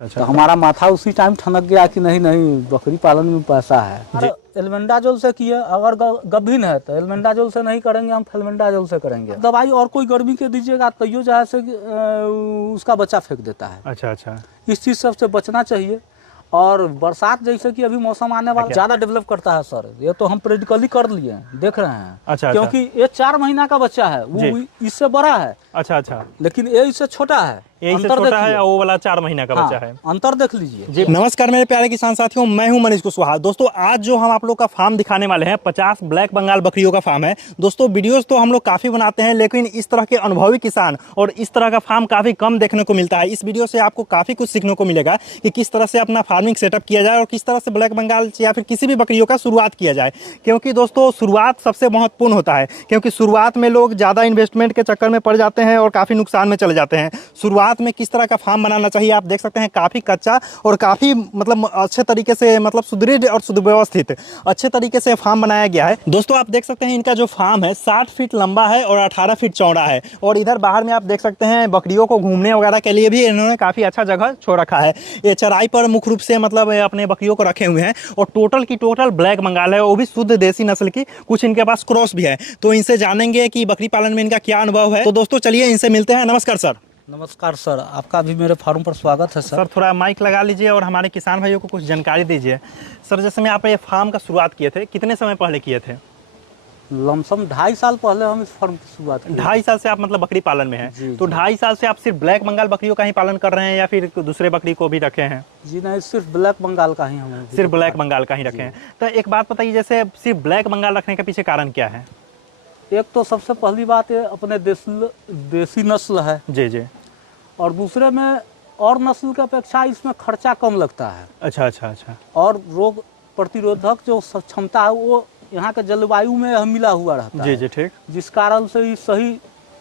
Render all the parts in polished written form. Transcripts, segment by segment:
तो हमारा माथा उसी टाइम ठनक गया कि नहीं नहीं बकरी पालन में पैसा है। एल्बेंडाजोल से किए, अगर गभीन है तो एल्बेंडाजोल से नहीं करेंगे, हम फेल्बेंडाजोल से करेंगे। दवाई और कोई गर्मी के दीजिएगा तो जो है से उसका बच्चा फेंक देता है। अच्छा अच्छा, इस चीज़ सबसे बचना चाहिए। और बरसात जैसे कि अभी मौसम आने वाला ज़्यादा डेवलप करता है सर, ये तो हम प्रेडिकली कर लिए हैं, देख रहे हैं। अच्छा, क्योंकि ये 4 महीना का बच्चा है, वो इससे बड़ा है। अच्छा अच्छा, लेकिन ये इससे छोटा है। अंतर छोटा है, वो वाला 4 महीना का बच्चा है। अंतर देख लीजिए जी। नमस्कार मेरे प्यारे किसान साथियों, मैं हूं मनीष कुशवाहा। दोस्तों आज जो हम आप लोग का फार्म दिखाने वाले हैं 50 ब्लैक बंगाल बकरियों का फार्म है। दोस्तों वीडियोस तो हम लोग काफ़ी बनाते हैं, लेकिन इस तरह के अनुभवी किसान और इस तरह का फार्म काफ़ी कम देखने को मिलता है। इस वीडियो से आपको काफ़ी कुछ सीखने को मिलेगा कि किस तरह से अपना फार्मिंग सेटअप किया जाए और किस तरह से ब्लैक बंगाल या फिर किसी भी बकरियों का शुरुआत किया जाए। क्योंकि दोस्तों शुरुआत सबसे महत्वपूर्ण होता है, क्योंकि शुरुआत में लोग ज़्यादा इन्वेस्टमेंट के चक्कर में पड़ जाते हैं और काफ़ी नुकसान में चले जाते हैं। शुरुआत में किस तरह का फार्म बनाना चाहिए, आप देख सकते हैं काफ़ी कच्चा और काफ़ी मतलब अच्छे तरीके से मतलब सुदृढ़ और सुव्यवस्थित अच्छे तरीके से फार्म बनाया गया है। दोस्तों आप देख सकते हैं इनका जो फार्म है 60 फीट लंबा है और 18 फीट चौड़ा है। और इधर बाहर में आप देख सकते हैं बकरियों को घूमने वगैरह के लिए भी इन्होंने काफ़ी अच्छा जगह छोड़ रखा है। ये चराई पर मुख्य रूप से मतलब अपने बकरियों को रखे हुए हैं। और टोटल की टोटल ब्लैक बंगाल है, वो भी शुद्ध देसी नस्ल की, कुछ इनके पास क्रॉस भी है। तो इनसे जानेंगे कि बकरी पालन में इनका क्या अनुभव है। तो दोस्तों चलिए इनसे मिलते हैं। नमस्कार सर। नमस्कार सर, आपका भी मेरे फार्म पर स्वागत है सर। थोड़ा माइक लगा लीजिए और हमारे किसान भाइयों को कुछ जानकारी दीजिए। सर जैसे में आप ये फार्म का शुरुआत किए थे, कितने समय पहले किए थे? लमसम 2.5 साल पहले हम इस फार्म की शुरुआत की। 2.5 साल से आप मतलब बकरी पालन में हैं? तो 2.5 साल से आप सिर्फ ब्लैक बंगाल बकरियों का ही पालन कर रहे हैं या फिर दूसरे बकरी को भी रखे हैं? जी नहीं, सिर्फ ब्लैक बंगाल का ही हम सिर्फ ब्लैक बंगाल का ही रखे हैं। तो एक बात बताइए, जैसे सिर्फ ब्लैक बंगाल रखने के पीछे कारण क्या है? एक तो सबसे पहली बात है अपने देसी नस्ल है जी जी। और दूसरे में और नस्ल की अपेक्षा इसमें खर्चा कम लगता है। अच्छा अच्छा अच्छा। और रोग प्रतिरोधक जो क्षमता है वो यहाँ के जलवायु में मिला हुआ रहता है। जी जी ठीक। जिस कारण से ये सही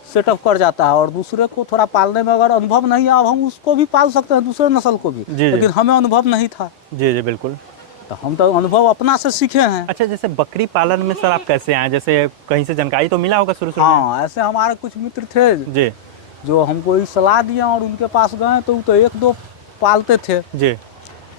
सेटअप कर जाता है। और दूसरे को थोड़ा पालने में अगर अनुभव नहीं है, अब हम उसको भी पाल सकते हैं, दूसरे नस्ल को भी, लेकिन हमें अनुभव नहीं था। जी जी बिल्कुल। तो हम तो अनुभव अपना से सीखे हैं। अच्छा, जैसे बकरी पालन में सर आप कैसे आए? जैसे कहीं से जानकारी तो मिला होगा शुरू में? हाँ, ऐसे हमारे कुछ मित्र थे जी, जो हमको ये सलाह दिया और उनके पास गए तो वो तो 1-2 पालते थे जी।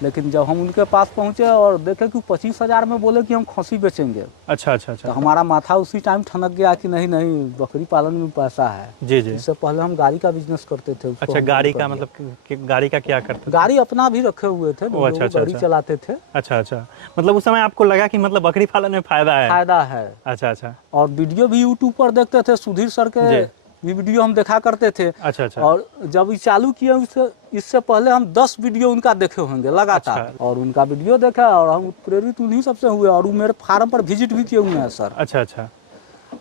लेकिन जब हम उनके पास पहुंचे और देखे कि 25,000 में बोले कि हम खसी बेचेंगे। अच्छा अच्छा अच्छा। तो हमारा माथा उसी टाइम ठनक गया कि नहीं नहीं बकरी पालन में पैसा है। जी जी। इससे पहले हम गाड़ी का बिजनेस करते थे। अच्छा, गाड़ी का मतलब गाड़ी का क्या करते थे? गाड़ी अपना भी रखे हुए थे। अच्छा अच्छा, गाड़ी चलाते थे। अच्छा अच्छा, मतलब उस समय आपको लगा कि मतलब बकरी पालन में फायदा है? फायदा है। अच्छा अच्छा। और वीडियो भी यूट्यूब पर देखते थे, सुधीर सर के भी वीडियो हम देखा करते थे। अच्छा अच्छा। और जब ये चालू किए इससे पहले हम 10 वीडियो उनका देखे होंगे लगातार। अच्छा। और उनका वीडियो देखा और हम प्रेरित उन्हीं सबसे हुए और वो मेरे फार्म पर विजिट भी किए हुए हैं सर। अच्छा अच्छा।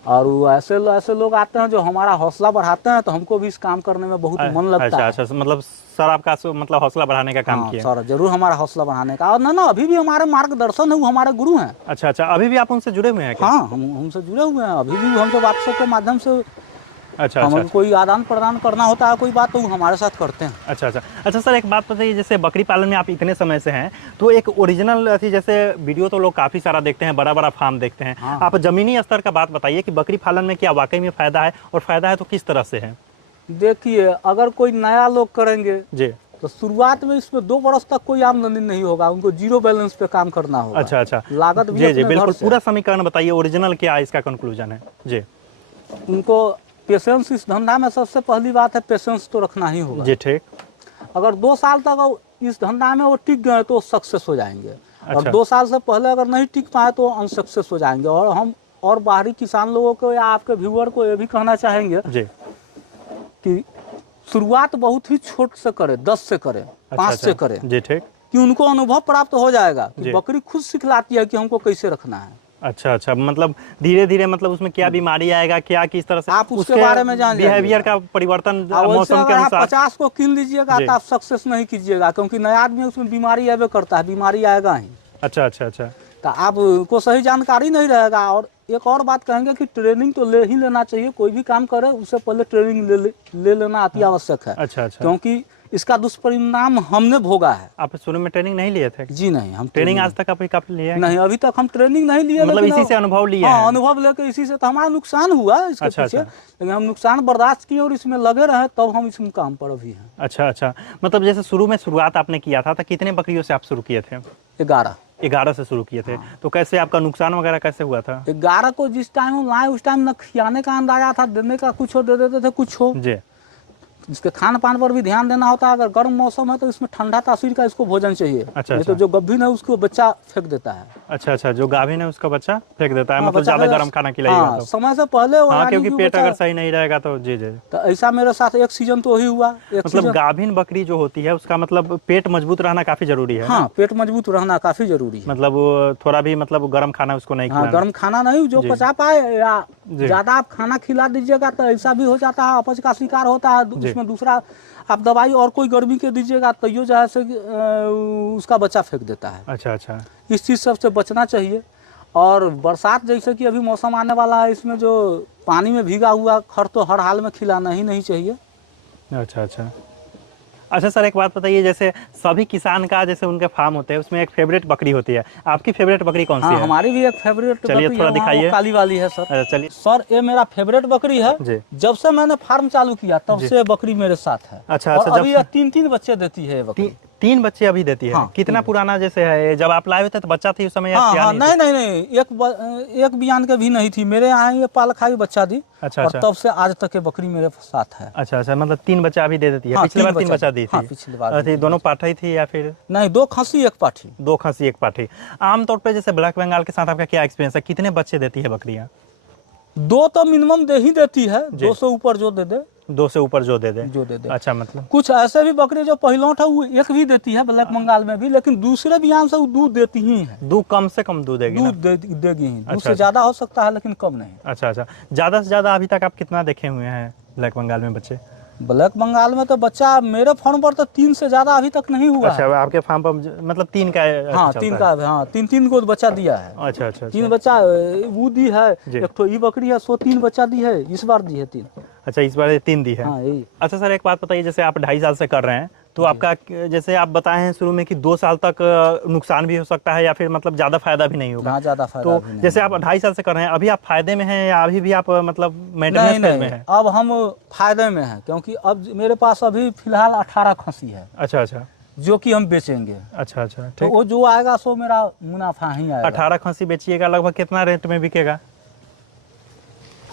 और वो ऐसे लोग आते हैं जो हमारा हौसला बढ़ाते हैं, तो हमको भी इस काम करने में बहुत मन लगता है। अच्छा, मतलब सर आपका मतलब हौसला बढ़ाने का काम किया? सर जरूर हमारा हौसला बढ़ाने का। और ना अभी भी हमारे मार्गदर्शन है, वो हमारे गुरु हैं। अच्छा अच्छा, अभी भी आप उनसे जुड़े हुए हैं क्या? हाँ, हम उनसे जुड़े हुए हैं। अभी भी हमसे व्हाट्सएप के माध्यम से अच्छा हम अच्छा, कोई आदान प्रदान करना होता है कोई बात, तो हमारे साथ करते हैं। अच्छा अच्छा। अच्छा सर एक बात बताइए, जैसे बकरी पालन में आप इतने समय से हैं, तो एक ओरिजिनल थी जैसे वीडियो तो लोग काफ़ी सारा देखते हैं, बड़ा बड़ा फार्म देखते हैं। हाँ। आप ज़मीनी स्तर का बात बताइए कि बकरी पालन में क्या वाकई में फ़ायदा है, और फ़ायदा है तो किस तरह से है? देखिए, अगर कोई नया लोग करेंगे जी, तो शुरुआत में इसमें 2 बरस तक कोई आमदनी नहीं होगा, उनको 0 बैलेंस पे काम करना होगा। अच्छा अच्छा, लागत भी जी जी अपने बिल्कुल। घर से। पूरा समीकरण बताइए, ओरिजिनल क्या इसका कंक्लूजन है? जी, उनको पेशेंस, इस धंधा में सबसे पहली बात है पेशेंस तो रखना ही होगा। जी ठीक। अगर 2 साल तक इस धंधा में वो टिक गए तो सक्सेस हो जाएंगे। और अच्छा। 2 साल से पहले अगर नहीं टिक पाए तो अनसक्सेस हो जाएंगे। और हम और बाहरी किसान लोगों को या आपके व्यूअर को ये भी कहना चाहेंगे जी कि शुरुआत बहुत ही छोट से करें, 10 से करें, 5 से करें। जी ठीक। कि उनको अनुभव प्राप्त हो जाएगा कि बकरी खुद सिखलाती है कि हमको कैसे रखना है। अच्छा अच्छा, मतलब धीरे धीरे मतलब उसमें क्या बीमारी आएगा, क्या किस तरह से आप उसके बारे में जान बिहेवियर का परिवर्तन मौसम के अनुसार। 50 को किन लीजिएगा तो आप सक्सेस नहीं कीजिएगा, क्योंकि नया आदमी उसमें बीमारी आवे करता है, बीमारी आएगा ही। अच्छा अच्छा अच्छा। तो आपको सही जानकारी नहीं रहेगा। और एक और बात कहेंगे कि ट्रेनिंग तो ले ही लेना चाहिए। कोई भी काम करे उससे पहले ट्रेनिंग ले लेना अति आवश्यक है। अच्छा अच्छा। क्योंकि इसका दुष्परिणाम हमने भोगा है। आप शुरू में ट्रेनिंग नहीं लिए थे? जी नहीं, हम ट्रेनिंग आज तक आप कब लिए हैं? नहीं, अभी तक हम ट्रेनिंग नहीं लिए, मतलब लेकिन इसी से अनुभव लिए हाँ, हैं? अनुभव लेके इसी से तो हमारा नुकसान हुआ इसके अच्छा, पीछे, अच्छा। लेकिन हम नुकसान बर्दाश्त किए और इसमें लगे रहे, तब हम इस काम पर अभी हैं। अच्छा अच्छा, मतलब जैसे शुरू में शुरुआत आपने किया था तो कितने बकरियों से आप शुरू किए थे? 11 से शुरू किए थे। तो कैसे आपका नुकसान वगैरह कैसे हुआ था? 11 को जिस टाइम हम लाए उस टाइम न खियाने का अंदाजा था, देने का कुछ हो दे देते थे, कुछ हो जी। इसके खान पान पर भी ध्यान देना होता है। अगर गर्म मौसम है तो इसमें ठंडा तासीर का इसको भोजन चाहिए। अच्छा, नहीं तो अच्छा। जो गभीन है उसको बच्चा फेंक देता है। अच्छा अच्छा, जो गाभिन है उसका बच्चा फेंक देता है, हाँ, मतलब बच्चा ज्यादा का- गर्म खाना खिलाइएगा हाँ, तो। समय से पहले हाँ, यानी क्योंकि कि पेट बच्चा- अगर सही नहीं रहेगा तो जी जी। तो ऐसा मेरे साथ एक सीजन तो ही हुआ। एक मतलब सीजन गाभिन बकरी जो होती है उसका मतलब पेट मजबूत रहना काफी जरूरी है। हाँ, पेट मजबूत रहना काफी जरूरी है। मतलब वो थोड़ा भी मतलब गर्म खाना उसको नहीं हाँ, खिलाना। गर्म खाना नहीं, जो जी। पचा पाए, या जी। ज्यादा आप खाना खिला दीजिएगा तो ऐसा भी हो जाता है, अपच का शिकार होता है। जी। उसमें दूसरा आप दवाई और कोई गर्मी के दीजिएगा तो जो है से उसका बच्चा फेंक देता है। अच्छा अच्छा। इस चीज़ सबसे बचना चाहिए। और बरसात जैसे कि अभी मौसम आने वाला है, इसमें जो पानी में भीगा हुआ खर तो हर हाल में खिलाना ही नहीं चाहिए। अच्छा अच्छा। अच्छा सर, एक बात बताइए, जैसे सभी किसान का जैसे उनके फार्म होते हैं उसमें एक फेवरेट बकरी होती है, आपकी फेवरेट बकरी कौन सी हाँ, है? हमारी भी एक फेवरेट चलिए बकरी थोड़ा है, वहाँ वो दिखाइए। काली वाली है सर। अच्छा चलिए। सर, ये मेरा फेवरेट बकरी है। जी। जब से मैंने फार्म चालू किया तब जी। से ये बकरी मेरे साथ है। अच्छा, और अच्छा, जब अभी से- ये 3 बच्चे देती है ये बकरी। 3 बच्चे अभी देती है? हाँ, कितना पुराना जैसे है, जब आप लाए थे तो बच्चा थी उस समय या हाँ हाँ, सियानी नहीं थी? नहीं नहीं, एक बियान के भी नहीं थी। मेरे यहाँ ये पाल खाई बच्चा दी। अच्छा, और अच्छा। तब से आज तक ये बकरी मेरे साथ है। अच्छा अच्छा, मतलब 3 बच्चा अभी दे देती है? हाँ, पिछली बार 3 बच्चा बच्चा दी। दी थी? हाँ, पिछली बार अच्छा, दी थी दोनों पाठा थी या फिर? नहीं, 2 खसी 1 पाठी। 2 खसी 1 पाठी। आमतौर पे जैसे ब्लैक बंगाल के साथ आपका क्या एक्सपीरियंस है, कितने बच्चे देती है बकरियां? 2 तो मिनिमम दे ही देती है, जी। 2 से ऊपर जो दे दे 2 से ऊपर जो दे दे? अच्छा, मतलब कुछ ऐसे भी बकरी जो पहिलौठ है वो 1 भी देती है ब्लैक बंगाल में भी, लेकिन दूसरे बियान से वो दूध देती ही है। दूध कम से कम दूध देगी ना? दूध देगी ही। दूध अच्छा, से ज्यादा हो सकता है लेकिन कम नहीं। अच्छा अच्छा। ज़्यादा से ज़्यादा अभी तक आप कितना देखे हुए हैं ब्लैक बंगाल में बच्चे? ब्लैक बंगाल में तो बच्चा मेरे फार्म पर तो 3 से ज्यादा अभी तक नहीं हुआ अच्छा, है। आपके फार्म पर मतलब 3 का हाँ, चलता 3 है? का, हाँ, 3 को बच्चा दिया है। अच्छा अच्छा 3 अच्छा। बच्चा वो दी है। जी। एक तो ई बकरी है, सो 3 बच्चा दी है, इस बार दी है 3। अच्छा, इस बार 3 दी है? हाँ, यही। अच्छा सर, एक बात बताइए, जैसे आप 2.5 साल से कर रहे हैं तो आपका जैसे आप बताए हैं शुरू में कि 2 साल तक नुकसान भी हो सकता है या फिर मतलब ज़्यादा फायदा भी नहीं होगा। ना ज्यादा फायदा तो भी नहीं। जैसे आप 2.5 साल से कर रहे हैं, अभी आप फायदे में हैं या अभी भी आप मतलब मेंटेनेंस नहीं फेज में नहीं, हैं? अब हम फायदे में हैं, क्योंकि अब मेरे पास अभी फिलहाल 18 खसी है अच्छा अच्छा जो कि हम बेचेंगे। अच्छा अच्छा, तो ठीक। वो जो आएगा सो मेरा मुनाफा ही आएगा। 18 खसी बेचिएगा, लगभग कितना रेट में बिकेगा?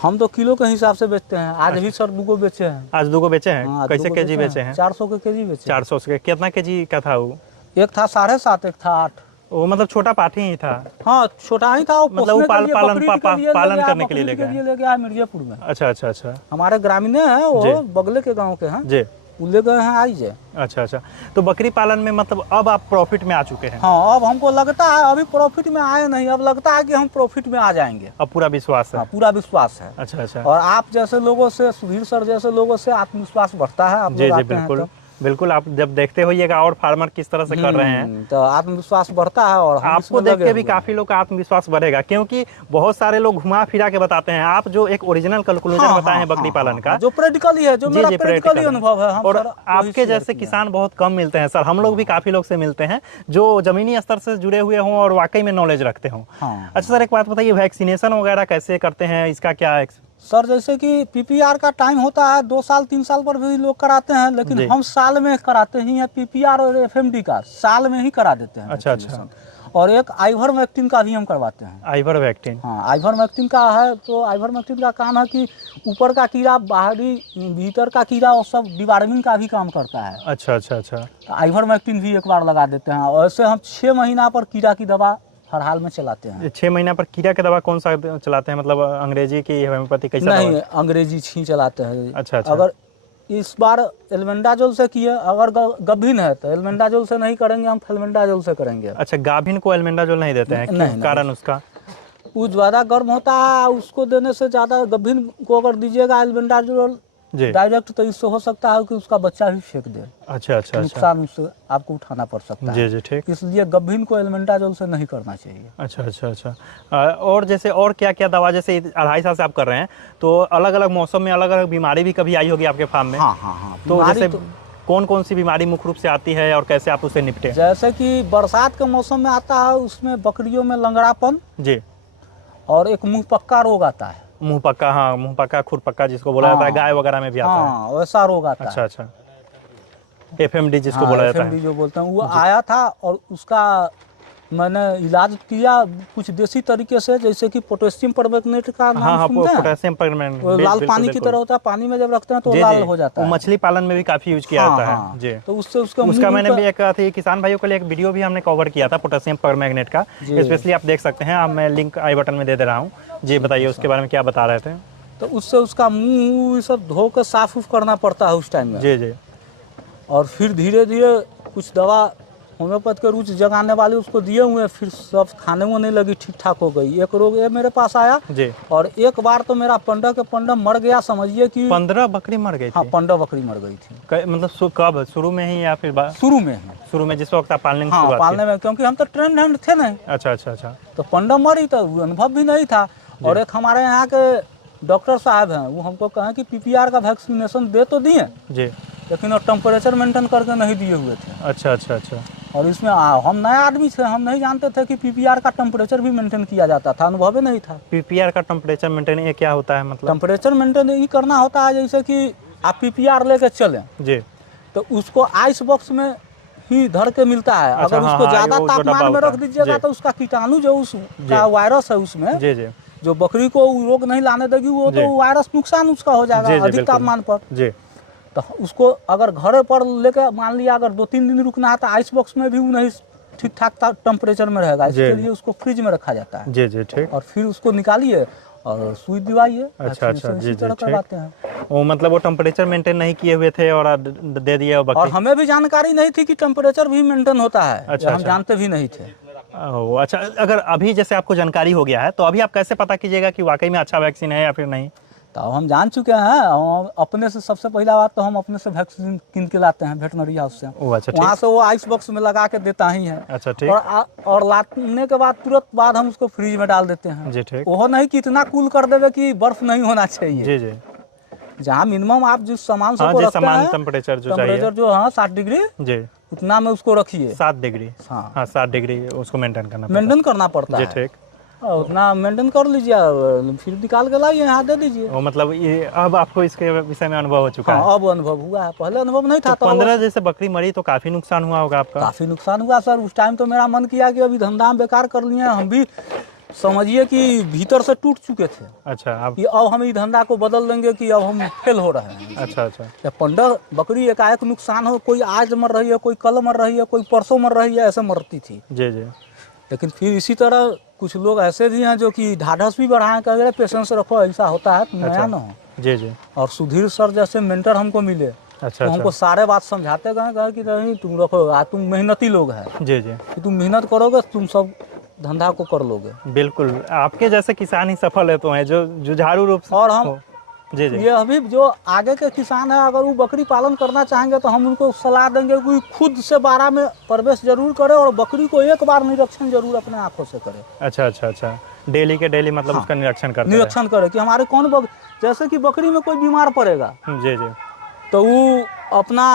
हम तो किलो के हिसाब से बेचते हैं। आज भी सर 2 बेचे हैं। आज 2 बेचे हैं? हाँ, कैसे 2 केजी बेचे हैं? 400 के केजी बेचे। 400 के? कितना केजी का था वो? एक था 7.5, एक था 8। वो मतलब छोटा पाठी ही था? हाँ, छोटा ही था। वो मतलब वो पोसने के लिए, पालन बकरीद के लिए पालन ले गया, करने के लिए बकरीद ले गए? ले गया है मिर्जापुर में। अच्छा अच्छा अच्छा हमारे ग्रामीण हैं, वो जी। बगले के गांव के हैं, जी। वो ले गए हैं आइज। अच्छा अच्छा, तो बकरी पालन में मतलब अब आप प्रॉफिट में आ चुके हैं? हाँ, अब हमको लगता है, अभी प्रॉफिट में आए नहीं, अब लगता है कि हम प्रॉफिट में आ जाएंगे। अब पूरा विश्वास है? हाँ, पूरा विश्वास है। अच्छा अच्छा। और आप जैसे लोगों से, सुधीर सर जैसे लोगों से आत्मविश्वास बढ़ता है। आप जी लोग जी आते हैं बिल्कुल तो। बिल्कुल, आप जब देखते होइएगा और फार्मर किस तरह से कर रहे हैं तो आत्मविश्वास बढ़ता है। और हम आपको इसमें देख लगे के भी हुए हैं। काफी लोग का आत्मविश्वास बढ़ेगा, क्योंकि बहुत सारे लोग घुमा फिरा के बताते हैं। आप जो एक ओरिजिनल कैलकुलेटर हाँ, बताए हैं हाँ, बकरी हाँ, पालन हाँ, का, जो प्रैक्टिकली है, जो मेरा प्रैक्टिकली अनुभव है। हम और सर वही आपके शेयर जैसे किए। किसान बहुत कम मिलते हैं सर। हम लोग भी काफी लोग से मिलते हैं जो जमीनी स्तर से जुड़े हुए हों और वाकई में नॉलेज रखते हों। हाँ। अच्छा सर, एक बात बताइए, वैक्सीनेशन वगैरह कैसे करते हैं, इसका क्या सर, जैसे कि पीपीआर का टाइम होता है, 2 साल 3 साल पर भी लोग कराते हैं, जी। लेकिन हम साल में कराते ही हैं। पीपीआर और एफएमडी का साल में ही करा देते हैं। अच्छा, अच्छा। vaccination। और एक आइवरमेक्टिन का भी हम करवाते हैं। आइवरमेक्टिन? हाँ, आइवरमेक्टिन का है। तो आइवरमेक्टिन का काम है कि ऊपर का कीड़ा, बाहरी भीतर का कीड़ा, और सब डिवार्मिंग का भी काम करता है। अच्छा अच्छा अच्छा। तो आइवरमेक्टिन भी एक बार लगा देते हैं। और ऐसे हम 6 महीना पर कीड़ा की दवा हर हाल में चलाते हैं। 6 महीना पर कीड़ा की दवा कौन सा चलाते हैं, मतलब अंग्रेजी की, होम्योपैथी, कैसा नहीं, दवा? अंग्रेजी ही चलाते हैं। अच्छा अच्छा। अगर इस बार एल्बेंडाजोल से किए, अगर गभीन है तो एल्बेंडाजोल से नहीं करेंगे, हम फेल्बेंडाजोल से करेंगे। अच्छा, गाभिन को एल्बेंडाजोल नहीं देते हैं? नहीं, कारण उसका? वो ज़्यादा गर्म होता है, उसको देने से ज़्यादा गभीन को अगर दीजिएगा एल्बेंडाजोल जी। डायरेक्ट, तो इससे हो सकता है कि उसका बच्चा ही फेंक दे। अच्छा अच्छा अच्छा। नुकसान उससे आपको उठाना पड़ सकता है। जी जी, ठीक। इसलिए गभीन को एल्बेंडाजोल से नहीं करना चाहिए। अच्छा अच्छा अच्छा। और जैसे और क्या क्या दवा, जैसे 2.5 साल से आप कर रहे हैं तो अलग अलग मौसम में अलग अलग बीमारी भी कभी आई होगी आपके फार्म में? हाँ हाँ हाँ, तो बीमारी जैसे कौन कौन सी बीमारी मुख्य रूप से आती है और कैसे आप उससे निपटे? जैसे कि बरसात के मौसम में आता है, उसमें बकरियों में लंगड़ापन जी। और एक मुंह पक्का रोग आता है। मुंह पक्का, हाँ, मुंह पक्का खुर पक्का जिसको बोला जाता है, गाय वगैरह में भी आता है। हाँ, वैसा रोग आता अच्छा है। अच्छा, FMD जिसको हाँ, बोला जाता FMD है। जो बोलते हैं, वो आया था और उसका मैंने इलाज किया कुछ देसी तरीके से, जैसे कि पोटेशियम परमैंगनेट का हाँ नाम हाँ, सुनते हैं? पोटेशियम परमैंगनेट, वो लाल पानी की तरह होता है, पानी में जब रखते हैं तो लाल हो जाता है। मछली पालन में भी काफी यूज किया हाँ, जाता हाँ। है जी। तो उससे उसका मैंने भी एक किसान भाइयों के लिए एक वीडियो भी हमने कवर किया था पोटेशियम परमैंगनेट का, स्पेशली आप देख सकते हैं। अब मैं लिंक आई बटन में दे रहा हूँ जी। बताइए उसके बारे में क्या बता रहे थे? तो उससे उसका मुंह सब धो कर साफ उफ करना पड़ता है उस टाइम में। जी जी। और फिर धीरे धीरे कुछ दवा होम्योपैथ के रुचि जगाने वाले उसको दिए हुए, फिर सब खाने में नहीं लगी, ठीक ठाक हो गई। एक रोग ये मेरे पास आया जी। और एक बार तो मेरा पंडा के पंडा मर गया, समझिए कि 15 बकरी मर गई थी। हाँ, पंडा बकरी मर गई थी। मतलब कब, शुरू में ही या फिर शुरू में ही? शुरू में जिस वक्त आप पालने की हाँ, शुरुआत पालने में, क्योंकि हम तो ट्रेंड हैंड थे नहीं। अच्छा अच्छा अच्छा। तो पंडा मरी तो अनुभव भी नहीं था। और एक हमारे यहाँ के डॉक्टर साहब हैं, वो हमको कहें कि PPR का वैक्सीनेशन दे तो दिए जी, लेकिन वो टेम्परेचर मेंटेन करके नहीं दिए हुए थे। अच्छा अच्छा अच्छा। और इसमें हम नए आदमी थे, हम नहीं जानते थे कि PPR का टेम्परेचर भी मेंटेन किया जाता था, अनुभव ही नहीं था। PPR का टेम्परेचर मेंटेन ये क्या होता है मतलब? टेम्परेचर मेंटेन ये करना होता है जैसे कि आप PPR लेके चलें जी, तो उसको आइस बॉक्स में ही धर के मिलता है। अच्छा, अगर हाँ, उसको हाँ, ज़्यादा वो जो तापमान डब्बा में होता रख है। दीजिएगा जी। तो उसका कीटाणु जो उसका वायरस है उसमें, जी जी जो बकरी को रोग नहीं लाने देगी, वो जी। तो वायरस नुकसान उसका हो जाएगा जी जी, अधिक बिल्कुल। तापमान पर। जी तो उसको अगर घर पर लेकर मान लिया अगर 2-3 दिन रुकना है तो आइस बॉक्स में भी वो नहीं ठीक ठाक टेम्परेचर में रहेगा, इसके लिए उसको फ्रिज में रखा जाता है। जी जी, ठीक। और फिर उसको निकालिए और सुई दिवाइए। अच्छा अच्छा, जी जी, करवाते हैं। वो मतलब वो टेम्परेचर मेंटेन नहीं किए हुए थे और दे दिए और बकरी। हमें भी जानकारी नहीं थी कि टेम्परेचर भी मेंटेन होता है। अच्छा, हम अच्छा। जानते भी नहीं थे। ओह अच्छा, अगर अभी जैसे आपको जानकारी हो गया है तो अभी आप कैसे पता कीजिएगा कि वाकई में अच्छा वैक्सीन है या फिर नहीं? तो हम जान चुके हैं, हम अपने से सबसे पहला बात तो हम अपने से वैक्सीन किन के लाते हैं वेटनरी हाउस से। ओह अच्छा, वहाँ ठीक। से वो आइस बॉक्स में लगा के देता ही है। अच्छा, ठीक। और लाने के बाद तुरंत बाद हम उसको फ्रिज में डाल देते हैं। जी, ठीक। वो नहीं कि इतना कूल कर देवे कि बर्फ नहीं होना चाहिए। जी जी, जहाँ मिनिमम आप जिस सामान हाँ, को जिस रखते सामान हैं, टेम्परेचर जो चाहिए, टेम्परेचर जो है 60 डिग्री, जी, उतना में उसको रखिए। 7 डिग्री, हाँ, हाँ 7 डिग्री उसको मेंटेन करना पड़ता मेंटेन करना पड़ता है। है। जी, ठीक। और उतना मेंटेन कर लीजिए, फिर निकाल के लाइए यहाँ दे दीजिए। वो मतलब ये अब आपको इसके विषय में अनुभव हो चुका है? हाँ, अब अनुभव हुआ है, पहले अनुभव नहीं था। तो 15 जैसे बकरी मरी तो काफी नुकसान हुआ होगा आपका? काफी नुकसान हुआ सर। उस टाइम तो मेरा मन किया कि अभी धंधा हम बेकार कर लिए। हम भी समझिए कि भीतर से टूट चुके थे। अच्छा, आप कि अब हम इस धंधा को बदल देंगे कि अब हम फेल हो रहे हैं। अच्छा अच्छा, या 15 बकरी एकाएक नुकसान हो, कोई आज मर रही है, कोई कल मर रही है, कोई परसों मर रही है, ऐसे मरती थी। जी जी, लेकिन फिर इसी तरह कुछ लोग ऐसे भी हैं जो कि ढाढ़स भी बढ़ाएं, कह रहे पेशेंस रखो, ऐसा होता है, तुम नया ना हो। जी जी, और सुधीर सर जैसे मेंटर हमको मिले, अच्छा तो हमको सारे बात समझाते गए, कहे कि नहीं तुम रखो, तुम मेहनती लोग हैं, जी जी, कि तुम मेहनत करोगे तुम सब धंधा को कर लोगे। बिल्कुल। आपके जैसे किसान ही सफल है तो हैं जो जुझारू रूप से। और हम जी जी, ये अभी जो आगे के किसान है, अगर वो बकरी पालन करना चाहेंगे तो हम उनको सलाह देंगे कि खुद से बाड़ा में प्रवेश जरूर करे और बकरी को एक बार निरीक्षण जरूर अपने आंखों से करे। अच्छा अच्छा अच्छा, डेली के डेली मतलब उसका निरीक्षण करते हैं? निरीक्षण करे कि हमारे कौन जैसे कि बकरी में कोई बीमार पड़ेगा जी जी, तो वो अपना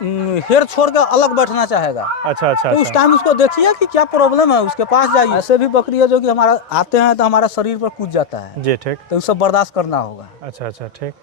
हेर छोड़ के अलग बैठना चाहेगा। अच्छा अच्छा, तो उस टाइम उसको देखिए कि क्या प्रॉब्लम है, उसके पास जाइए। ऐसे भी बकरी है जो कि हमारा आते हैं तो हमारा शरीर पर कूद जाता है, जी, ठीक। तो उससे बर्दाश्त करना होगा। अच्छा अच्छा, ठीक।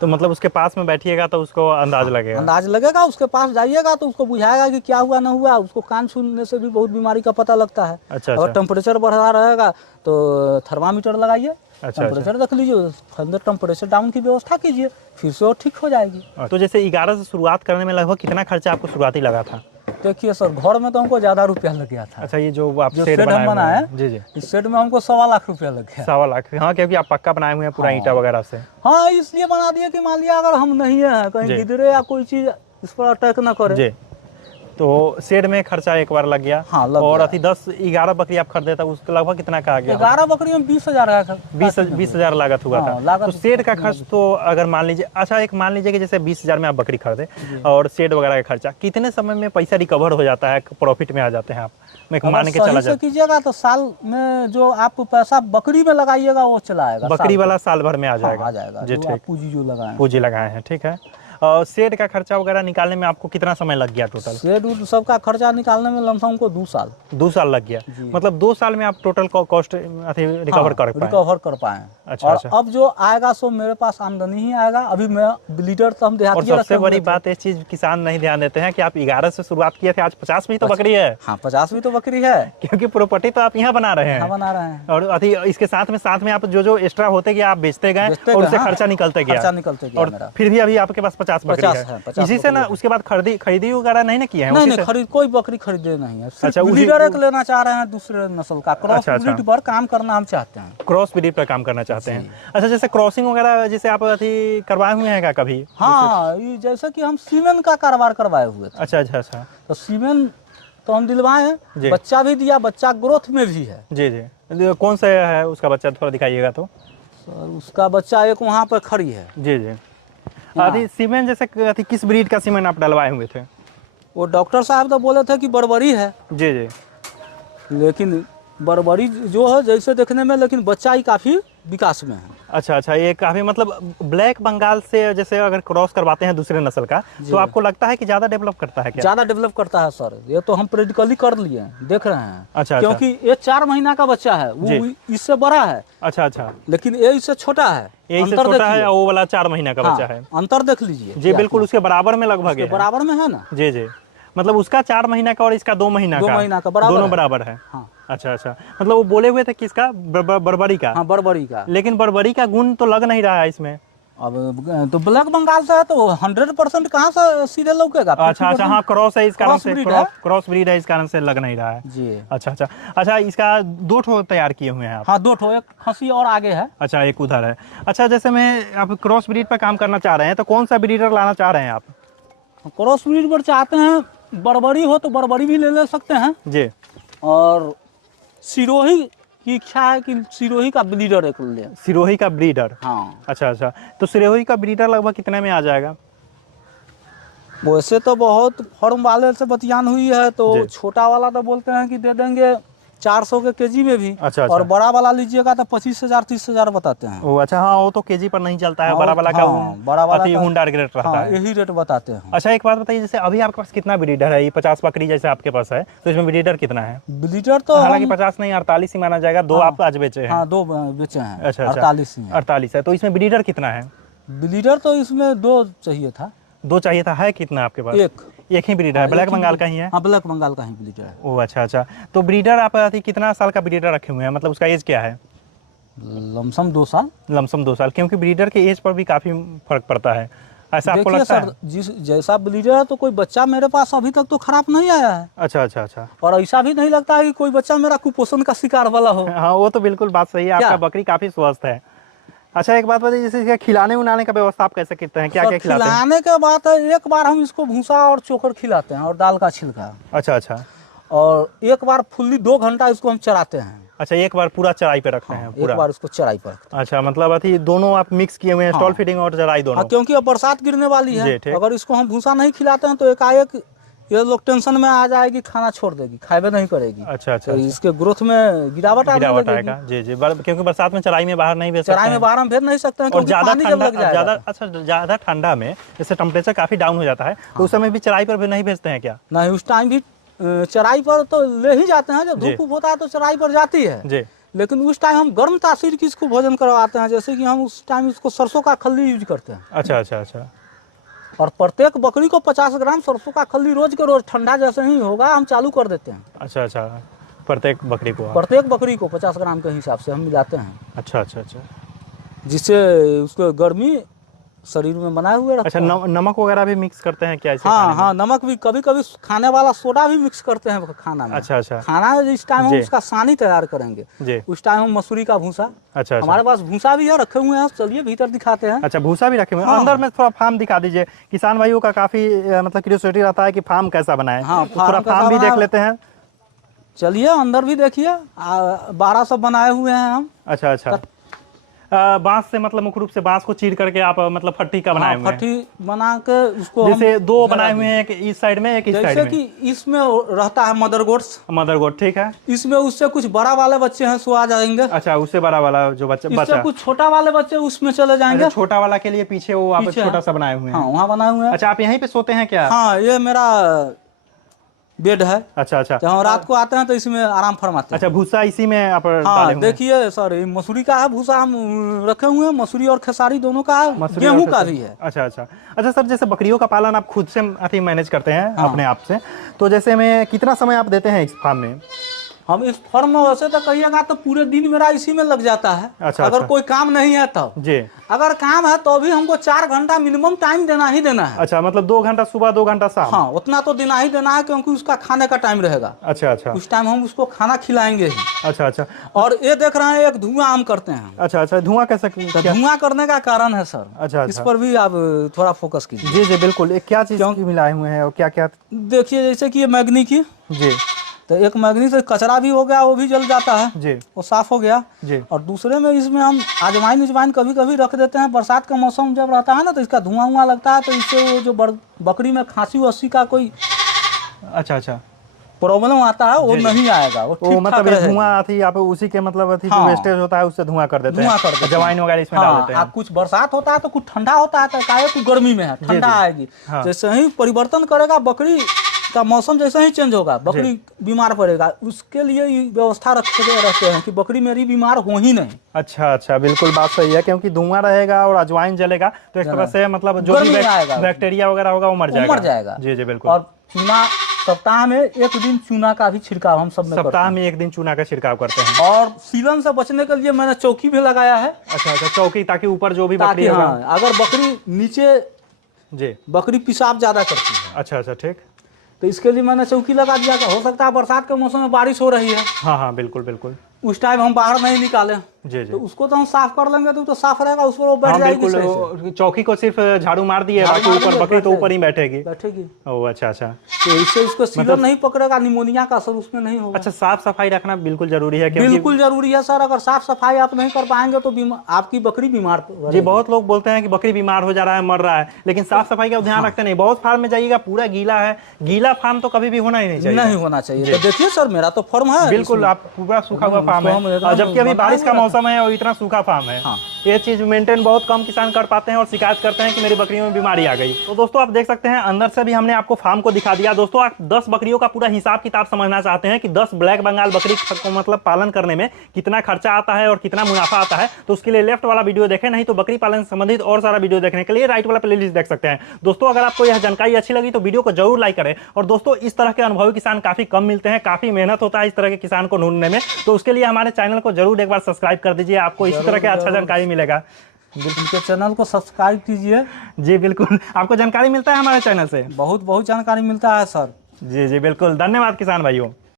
तो मतलब उसके पास में बैठिएगा तो उसको अंदाज लगेगा? अंदाज लगेगा, उसके पास जाइएगा तो उसको बुझाएगा कि क्या हुआ ना हुआ। उसको कान छूने से भी बहुत बीमारी का पता लगता है। अच्छा अगर अच्छा, टेम्परेचर बढ़ा रहेगा तो थर्मामीटर लगाइए, अच्छा टेम्परेचर रख लीजिए, अंदर टेम्परेचर डाउन की व्यवस्था कीजिए, फिर से वो ठीक हो जाएगी। तो जैसे 11 से शुरुआत करने में लगभग कितना खर्चा आपको शुरुआती लगा था? देखिए सर, घर में तो हमको ज़्यादा रुपया लग गया था। अच्छा, ये जो आप जो शेड शेड हम बनाए हैं, जी जी, इस शेड में हमको 1.25 लाख रुपया लग गया। 1.25 लाख, हाँ, क्योंकि आप पक्का बनाए हुए हैं पूरा ईंटा वगैरह से। हाँ, इसलिए बना दिया कि मान लिया अगर हम नहीं है कहीं गिरे या कोई चीज़ इस पर अटैक ना करे। जी, तो शेड में खर्चा एक बार लग गया। हाँ, लग और गया। अति 11 बकरी आप खरीदे था, उसका लगभग कितना का आ गया? 11 बकरी में 20,000 का 20,000 लागत हुआ हाँ, था। लागत तो शेड का खर्च तो अगर मान लीजिए, अच्छा एक मान लीजिए कि जैसे 20,000 में आप बकरी खरीदे और शेड वगैरह का खर्चा, कितने समय में पैसा रिकवर हो जाता है, प्रॉफिट में आ जाते हैं आप? मैं मान के चला जाता, कीजिएगा तो साल में जो आप पैसा बकरी में लगाइएगा वो चला आएगा। बकरी वाला साल भर में आ जाएगा। आ जाएगा जी, जो ठीक। आप पूंजी जो लगाए पूंजी लगाए हैं, ठीक है। शेड का खर्चा वगैरह निकालने में आपको कितना समय लग गया टोटल? शेड उड सबका खर्चा निकालने में लमसम को 2 साल 2 साल लग गया। मतलब 2 साल में आप टोटल कॉस्ट रिकवर कर पाए? रिकवर कर पाए। अच्छा, और अच्छा। अब जो आएगा सो मेरे पास आमदनी ही आएगा। अभी मैं ब्लीडर तो हम और देहाती सबसे बड़ी बात इस चीज किसान नहीं ध्यान देते हैं कि आप 11 से शुरुआत किए थे, आज 50 भी तो बकरी है। हाँ 50 भी तो बकरी है, क्योंकि प्रॉपर्टी तो आप यहाँ बना रहे हैं। यहाँ बना रहे हैं। और अभी इसके साथ में आप जो एक्स्ट्रा होते गए आप बेचते गए और उससे खर्चा निकलते गया। खर्चा निकलते गया और मेरा। फिर भी अभी आपके पास 50 बकरी 50 है। है, 50 इसी से ना उसके बाद खरीदी वगैरह नहीं ना किया है? नहीं उसी नहीं से? खरीद कोई बकरी खरीदे नहीं है। अच्छा, सिर्फ उसी- ब्लीडर एक लेना चाह रहे हैं दूसरे नस्ल का। क्रॉस अच्छा, अच्छा। ब्रीड पर काम करना हम चाहते हैं। क्रॉस ब्रीड पर काम करना चाहते हैं। अच्छा, जैसे क्रॉसिंग वगैरह जैसे आप अभी करवाए हुए हैं क्या कभी? हाँ ये जैसे कि हम सीमेन का कारोबार करवाए हुए थे। अच्छा अच्छा अच्छा। तो सीमेन तो हम दिलवाए जी। हैं, बच्चा भी दिया, बच्चा ग्रोथ में भी है। जी जी। कौन सा है उसका बच्चा, थोड़ा दिखाइएगा तो। सर उसका बच्चा एक वहाँ पर खड़ी है। जी जी। अभी सीमेंट जैसे अभी किस ब्रीड का सीमेंट आप डलवाए हुए थे? वो डॉक्टर साहब तो बोले थे कि बर्बरी है, जी जी। लेकिन बर्बरी जो है जैसे देखने में, लेकिन बच्चा ही काफ़ी विकास में है। अच्छा अच्छा, ये काफी मतलब ब्लैक बंगाल से जैसे अगर क्रॉस करवाते हैं दूसरे नस्ल का तो आपको लगता है कि ज्यादा डेवलप करता है क्या? ज़्यादा डेवलप करता है सर, ये तो हम प्रैक्टिकली कर लिए हैं, देख रहे हैं। अच्छा, क्योंकि ये 4 महीना का बच्चा है, वो इससे बड़ा है, अच्छा अच्छा। लेकिन ये इससे छोटा है। ये इससे अंतर छोटा है देखिए। और वो वाला 4 महीना का हाँ, बच्चा है। अंतर देख लीजिए। जी बिल्कुल, उसके बराबर में लगभग है। बराबर में है ना। जी जी। मतलब उसका 4 महीना का और इसका 2 महीना 2 का, महीना का बराबर दोनों है। बराबर है। हाँ अच्छा अच्छा। मतलब वो बोले हुए थे किसका, बर्बरी का? हाँ बर्बरी का। लेकिन बर्बरी का गुण तो लग नहीं रहा है इसमें। अब तो ब्लैक बंगाल से है तो 100% कहाँ से सीधे लौकेगा? अच्छा अच्छा, हाँ क्रॉस है इस कारण से, क्रॉस ब्रीड है इस कारण से लग नहीं रहा है। जी। अच्छा अच्छा अच्छा। इसका 2 ठो तैयार किए हुए हैं आप? हाँ 2 ठो, एक खसी और आगे है। अच्छा, एक उधर है। अच्छा, जैसे मैं आप क्रॉस ब्रीड पर काम करना चाह रहे हैं तो कौन सा ब्रीडर लाना चाह रहे हैं आप? क्रॉस ब्रीड पर चाहते हैं, बर्बरी हो तो बर्बरी भी ले सकते हैं। जी। और सिरोही की इच्छा है कि सिरोही का ब्रीडर एक ले। सिरोही का ब्रीडर? हाँ। अच्छा अच्छा। तो सिरोही का ब्रीडर लगभग कितने में आ जाएगा? वैसे तो बहुत फॉर्म वाले से बतियान हुई है, तो छोटा वाला तो बोलते हैं कि दे देंगे 400 के केजी में भी। अच्छा, और बड़ा वाला लीजिएगा तो 25,000 30,000 बताते हैं। ओ अच्छा, हाँ वो तो केजी पर नहीं चलता है। बड़ा वाला का बड़ा वाला हुंडा रेट रहता है। यही रेट बताते हैं। अच्छा, एक बात बताइए, जैसे अभी आपके पास कितना ब्रीडर है? ये 50 बकरी जैसे आपके पास है तो इसमें ब्रीडर कितना है? ब्रीडर तो हालांकि 50 नहीं 48 ही माना जाएगा। 2 आप आज बेचे हैं? हाँ 2 बेचे हैं। अच्छा 48 ही हैं। 48 है। तो इसमें ब्रीडर कितना है? ब्रीडर तो इसमें 2 चाहिए था। 2 चाहिए था, है कितना आपके पास? एक ही ब्रीडर है, ब्लैक बंगाल का ही है? हाँ ब्लैक बंगाल का ही ब्रीडर है। ओह अच्छा अच्छा। तो ब्रीडर आप कितना साल का ब्रीडर रखे हुए हैं, मतलब उसका एज क्या है? लमसम 2 साल। लमसम 2 साल, क्योंकि ब्रीडर के एज पर भी काफी फर्क पड़ता है, ऐसा आपको लगता है? जिस जैसा ब्रीडर है तो कोई बच्चा मेरे पास अभी तक तो खराब नहीं आया है। अच्छा अच्छा अच्छा। और ऐसा भी नहीं लगता है कि कोई बच्चा मेरा कुपोषण का शिकार वाला हो। हाँ वो तो बिल्कुल बात सही है, आपका बकरी काफी स्वस्थ है। अच्छा, एक बात बताइए, जैसे खिलाने उलाने का व्यवस्था आप कैसे करते हैं, क्या क्या खिलाते हैं? खिलाने के बाद एक बार हम इसको भूसा और चोकर खिलाते हैं और दाल का छिलका। अच्छा अच्छा। और एक बार फुल्ली 2 घंटा इसको हम चराते हैं। अच्छा, एक बार पूरा चराई पे रखते हैं? पूरा एक बार इसको चराई पर रखते हैं। अच्छा, मतलब अभी दोनों आप मिक्स किए हुए हैं, स्टॉल फीडिंग और चराई दोनों? क्योंकि अब बरसात गिरने वाली है, अगर इसको हम भूसा नहीं खिलाते हैं तो एकाएक ये लोग टेंशन में आ जाएगी, खाना छोड़ देगी, खाएबे नहीं करेगी। अच्छा अच्छा। तो इसके ग्रोथ में गिरावट आएगा। जी जी, क्योंकि बरसात में चराई में बाहर नहीं भेज सकते हैं। चराई में बाहर हम भेज नहीं सकते हैं, और ज्यादा ठंडा में जैसे टेम्परेचर काफी डाउन हो जाता है तो उस समय भी चराई पर भी नहीं भेजते हैं क्या? नहीं, उस टाइम भी चराई पर तो ले ही जाते हैं, जब धूप होता है तो चराई पर जाती है जी। लेकिन उस टाइम हम गर्म तासीर की इसको भोजन करवाते हैं, जैसे कि हम उस टाइम इसको सरसों का खल्ली यूज करते हैं। अच्छा अच्छा अच्छा। और प्रत्येक बकरी को 50 ग्राम सरसों का खल्ली रोज के रोज, ठंडा जैसे ही होगा हम चालू कर देते हैं। अच्छा अच्छा, प्रत्येक बकरी को 50 ग्राम के हिसाब से हम मिलाते हैं। अच्छा अच्छा अच्छा, जिससे उसको गर्मी शरीर में बनाए हुए रखते हैं। अच्छा, नमक वगैरह भी मिक्स करते हैं क्या? हाँ हाँ, नमक भी कभी कभी, खाने वाला सोडा भी मिक्स करते हैं खाना में। अच्छा अच्छा। खाना जिस टाइम हम उसका सानी तैयार करेंगे जी, उस टाइम हम मसूरी का भूसा। अच्छा, हमारे पास भूसा भी है, रखे हुए हैं, चलिए भीतर दिखाते हैं। अच्छा, भूसा भी रखे हुए हैं। अंदर में थोड़ा फार्म दिखा दीजिए, किसान भाइयों का काफी मतलब क्यूरियोसिटी रहता है कि फार्म कैसा बना है। हाँ, थोड़ा फार्म भी देख लेते हैं। चलिए अंदर भी देखिए, 12 सब बनाए हुए हैं हम। अच्छा अच्छा बांस से मतलब मुख्य रूप से बांस को चीर करके आप मतलब फट्टी का बनाए हुए हैं। फट्टी बना के उसको जैसे दो बनाए हुए हैं, एक इस साइड में एक इस साइड जैसे में। कि इसमें रहता है मदरगोड, ठीक है। इसमें उससे कुछ बड़ा वाले बच्चे हैं सो आ जाएंगे। अच्छा, उससे बड़ा वाला जो बच्चा इससे कुछ छोटा वाले बच्चे उसमें चले जाएंगे। अच्छा, छोटा वाला के लिए पीछे वो आप पीछे छोटा सा बनाए हुए हाँ हैं। वहाँ बनाए हुए हैं। अच्छा, आप यहीं पे सोते हैं क्या? हाँ ये मेरा बेड है। अच्छा अच्छा। जब हम रात को आते हैं तो इसमें आराम फरमाते हैं। अच्छा, भूसा इसी में आप डाले हाँ हुए हैं? देखिए सर, ये मसूरी का है भूसा हम रखे हुए हैं, मसूरी और खेसारी दोनों का है, मसूरी और गेहूं का खेसारी। भी है। अच्छा अच्छा। अच्छा सर, जैसे बकरियों का पालन आप खुद से अथी मैनेज करते हैं अपने आप से, तो जैसे में कितना समय आप देते हैं इस फार्म में? हम इस फॉर्म में वैसे तो कहिएगा तो पूरे दिन मेरा इसी में लग जाता है। अच्छा, अगर अच्छा। कोई काम नहीं है तब जी। अगर काम है तो भी हमको 4 घंटा मिनिमम टाइम देना ही देना है। अच्छा, मतलब 2 घंटा सुबह 2 घंटा शाम? हाँ उतना तो देना ही देना है, क्योंकि उसका खाने का टाइम रहेगा। अच्छा अच्छा। उस टाइम हम उसको खाना खिलाएंगे ही। अच्छा अच्छा। और ये देख रहे हैं एक धुआं हम करते हैं। अच्छा अच्छा, धुआं कैसे? तो धुआं करने का कारण है सर। अच्छा, इस अच्छा। पर भी आप थोड़ा फोकस कीजिए। जी जी बिल्कुल। एक क्या चीज़ की मिलाए हुए हैं और क्या क्या? देखिए जैसे कि ये मैग्नी की, जी तो एक मैग्नी से कचरा भी हो गया, वो भी जल जाता है, जी वो साफ हो गया। जी। और दूसरे में इसमें हम अजवाइन कभी कभी रख देते हैं। बरसात का मौसम जब रहता है ना तो इसका धुआं लगता है, तो इससे वो जो बकरी में खांसी वासी का कोई अच्छा अच्छा। प्रॉब्लम आता है वो नहीं आएगा, वो वो ठीक मतलब ठाक ये रहेगी। धुआं थी आप उसी के मतलब अथी जो हाँ। वेस्टेज होता है उससे धुआं कर देते हैं? धुआं कर देते हैं। अजवाइन वगैरह इसमें डाल देते हाँ, हैं? कुछ बरसात होता है तो कुछ ठंडा होता है, तो काहे कुछ गर्मी में है ठंडा जी। आएगी। हाँ। जैसे ही परिवर्तन करेगा बकरी का मौसम, जैसे ही चेंज होगा बकरी बीमार पड़ेगा, उसके लिए ये व्यवस्था रखते रहते हैं कि बकरी मेरी बीमार हो ही नहीं। अच्छा अच्छा, बिल्कुल बात सही है, क्योंकि धुआं रहेगा और अजवाइन जलेगा तो एक तरह से मतलब जो भी गर्मी आएगा, बैक्टीरिया वगैरह होगा वो मर जाएगा। जी जी बिल्कुल। और चूना सप्ताह में 1 दिन चूना का भी छिड़काव हम सब में करते सप्ताह हैं। में 1 दिन चूना का छिड़काव करते हैं। और सीलन से बचने के लिए मैंने चौकी भी लगाया है। अच्छा अच्छा, चौकी, ताकि ऊपर जो भी ताकि बकरी होगा। हाँ, अगर बकरी नीचे जी। बकरी पेशाब ज्यादा करती है अच्छा अच्छा, ठीक। तो इसके लिए मैंने चौकी लगा दिया। हो सकता है बरसात के मौसम में बारिश हो रही है, हाँ हाँ बिल्कुल बिल्कुल। उस टाइम हम बाहर नहीं निकालें, जी जी। तो उसको तो हम साफ कर लेंगे, तो साफ रहेगा, उस पर वो बैठ हाँ जाएगी बिल्कुल, सही से। वो चौकी को सिर्फ झाड़ू मार दिए, झाड़ू बाकी मार ऊपर दिए, बकरी तो बैठ ऊपर ही बैठेगी। बैठेगी। ओह अच्छा अच्छा। तो इससे उसको सीलन नहीं पकड़ेगा, निमोनिया का असर उसमें नहीं होगा। अच्छा, साफ सफाई रखना बिल्कुल जरूरी है, क्योंकि बिल्कुल जरूरी है सर। अगर साफ सफाई आप नहीं कर पाएंगे तो आपकी बकरी बीमार जी पड़ेगी। बहुत लोग बोलते हैं कि बकरी बीमार हो जा रहा है, मर रहा है, लेकिन साफ सफाई का ध्यान रखते नहीं। बहुत फार्म में जाइएगा पूरा गीला है, गीला फार्म तो कभी भी होना ही नहीं चाहिए। नहीं होना चाहिए। तो देखिए सर, मेरा तो फॉर्म है बिल्कुल, आप पूरा सूखा हुआ फार्म उसको हम है, एकदम और जबकि अभी बनाए बारिश का हुए मौसम है और इतना सूखा फार्म है। हाँ। ये चीज मेंटेन बहुत कम किसान कर पाते हैं और शिकायत करते हैं कि मेरी बकरियों में बीमारी आ गई। तो दोस्तों आप देख सकते हैं, अंदर से भी हमने आपको फार्म को दिखा दिया। दोस्तों आप 10 बकरियों का पूरा हिसाब किताब समझना चाहते हैं कि 10 ब्लैक बंगाल बकरी को मतलब पालन करने में कितना खर्चा आता है और कितना मुनाफा आता है, तो उसके लिए लेफ्ट वाला वीडियो देखें, नहीं तो बकरी पालन संबंधित और सारा वीडियो देखने के लिए राइट वाला प्लेलिस्ट देख सकते हैं। दोस्तों अगर आपको यह जानकारी अच्छी लगी तो वीडियो को जरूर लाइक करें। और दोस्तों इस तरह के अनुभवी किसान काफी कम मिलते हैं, काफी मेहनत होता है इस तरह के किसान को ढूंढने में, तो उसके लिए हमारे चैनल को जरूर एक बार सब्सक्राइब कर दीजिए, आपको इसी तरह के अच्छा जानकारी मिलेगा। उनके चैनल को सब्सक्राइब कीजिए। जी बिल्कुल, आपको जानकारी मिलता है हमारे चैनल से, बहुत जानकारी मिलता है सर। जी जी बिल्कुल। धन्यवाद किसान भाइयों।